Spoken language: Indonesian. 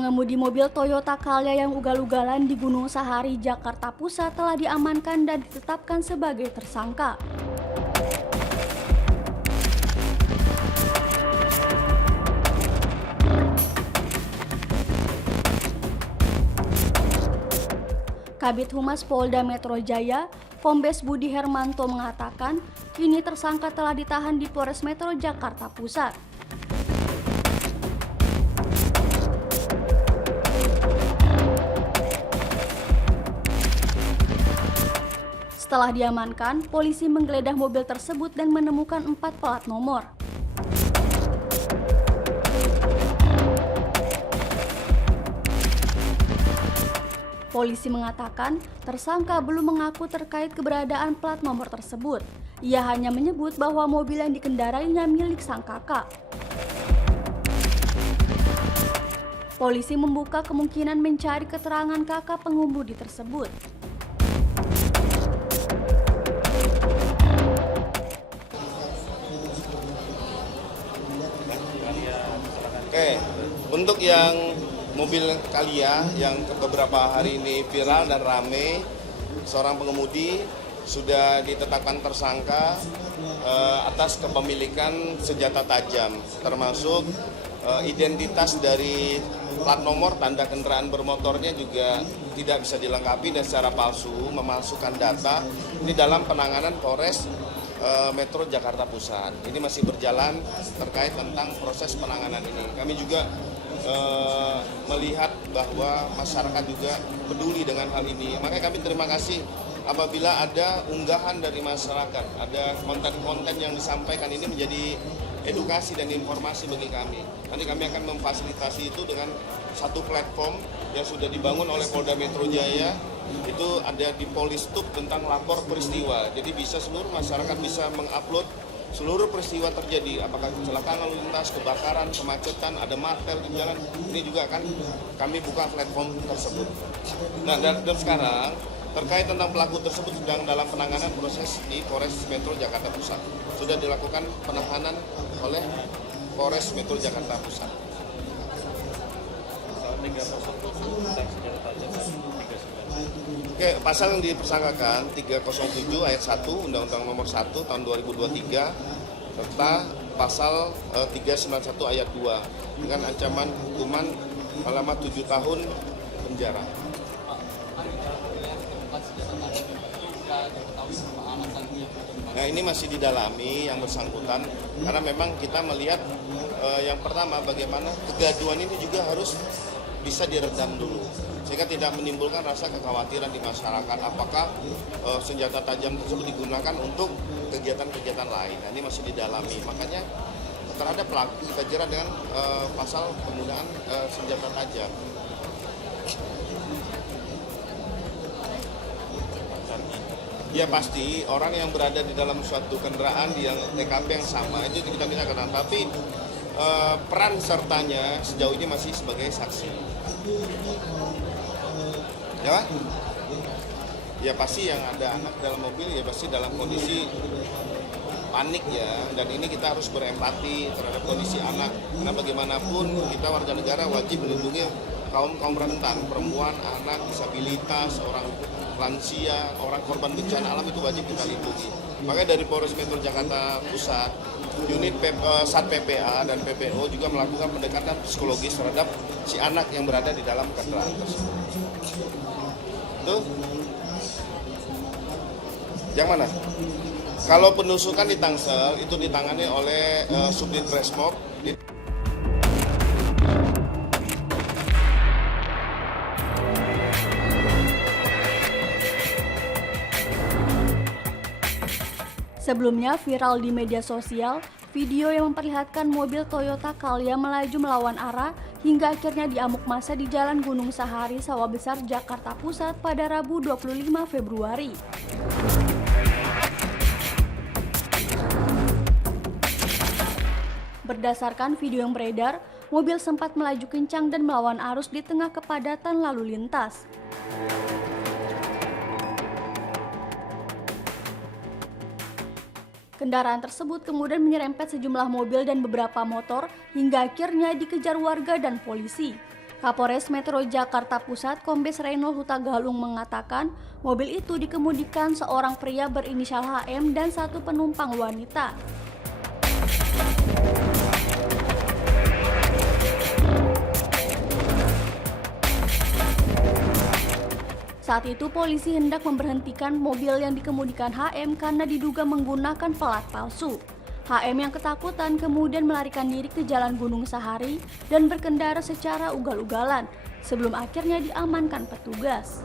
Pengemudi mobil Toyota Calya yang ugal-ugalan di Gunung Sahari, Jakarta Pusat telah diamankan dan ditetapkan sebagai tersangka. Kabid Humas Polda Metro Jaya, Kombes Budi Hermanto mengatakan, kini tersangka telah ditahan di Polres Metro Jakarta Pusat. Setelah diamankan, polisi menggeledah mobil tersebut dan menemukan 4 plat nomor. Polisi mengatakan, tersangka belum mengaku terkait keberadaan plat nomor tersebut. Ia hanya menyebut bahwa mobil yang dikendarainya milik sang kakak. Polisi membuka kemungkinan mencari keterangan kakak pengemudi tersebut. Oke, untuk yang mobil Calya yang beberapa hari ini viral dan ramai, seorang pengemudi sudah ditetapkan tersangka atas kepemilikan senjata tajam, termasuk identitas dari plat nomor tanda kendaraan bermotornya juga tidak bisa dilengkapi dan secara palsu, memalsukan data. Ini dalam penanganan Polres Metro Jakarta Pusat. Ini masih berjalan terkait tentang proses penanganan ini. Kami juga melihat bahwa masyarakat juga peduli dengan hal ini. Makanya kami terima kasih apabila ada unggahan dari masyarakat, ada konten-konten yang disampaikan ini menjadi edukasi dan informasi bagi kami. Nanti kami akan memfasilitasi itu dengan satu platform yang sudah dibangun oleh Polda Metro Jaya. Itu ada di Polistub tentang lapor peristiwa. Jadi bisa seluruh masyarakat bisa mengupload seluruh peristiwa terjadi, apakah kecelakaan lalu lintas, kebakaran, kemacetan, ada martel di jalan. Ini juga akan kami buka platform tersebut. Nah, dan sekarang terkait tentang pelaku tersebut sedang dalam penanganan proses di Polres Metro Jakarta Pusat. Sudah dilakukan penahanan oleh Polres Metro Jakarta Pusat. Oke, pasal yang dipersangkakan 307 ayat 1 Undang-Undang Nomor 1 tahun 2023 serta pasal 391 ayat 2 dengan ancaman hukuman paling lama 7 tahun penjara. Nah, ini masih didalami yang bersangkutan karena memang kita melihat yang pertama bagaimana kegaduhan ini juga harus bisa diredam dulu sehingga tidak menimbulkan rasa kekhawatiran di masyarakat apakah senjata tajam tersebut digunakan untuk kegiatan-kegiatan lain. Nah, ini masih didalami, makanya terhadap pelaku kita jerat dengan pasal penggunaan senjata tajam. Ya pasti orang yang berada di dalam suatu kendaraan yang TKP yang sama itu kita bisa kenal, tapi peran sertanya sejauh ini masih sebagai saksi. Ya pasti yang ada anak dalam mobil ya pasti dalam kondisi panik ya, dan ini kita harus berempati terhadap kondisi anak karena bagaimanapun kita warga negara wajib melindungi kaum rentan, perempuan, anak, disabilitas, orang lansia, orang korban bencana alam itu wajib kita lindungi. Makanya dari Polres Metro Jakarta Pusat, unit Sat PPA dan PPO juga melakukan pendekatan psikologis terhadap si anak yang berada di dalam kendaraan tersebut. Tuh, yang mana? Kalau penusukan di Tangsel itu ditangani oleh Subdit Resmob. Sebelumnya viral di media sosial, video yang memperlihatkan mobil Toyota Calya melaju melawan arah hingga akhirnya diamuk massa di Jalan Gunung Sahari, Sawah Besar, Jakarta Pusat pada Rabu 25 Februari. Berdasarkan video yang beredar, mobil sempat melaju kencang dan melawan arus di tengah kepadatan lalu lintas. Kendaraan tersebut kemudian menyerempet sejumlah mobil dan beberapa motor hingga akhirnya dikejar warga dan polisi. Kapolres Metro Jakarta Pusat Kombes Reynold Huta Galung mengatakan mobil itu dikemudikan seorang pria berinisial HM dan satu penumpang wanita. Saat itu polisi hendak memberhentikan mobil yang dikemudikan HM karena diduga menggunakan plat palsu. HM yang ketakutan kemudian melarikan diri ke Jalan Gunung Sahari dan berkendara secara ugal-ugalan sebelum akhirnya diamankan petugas.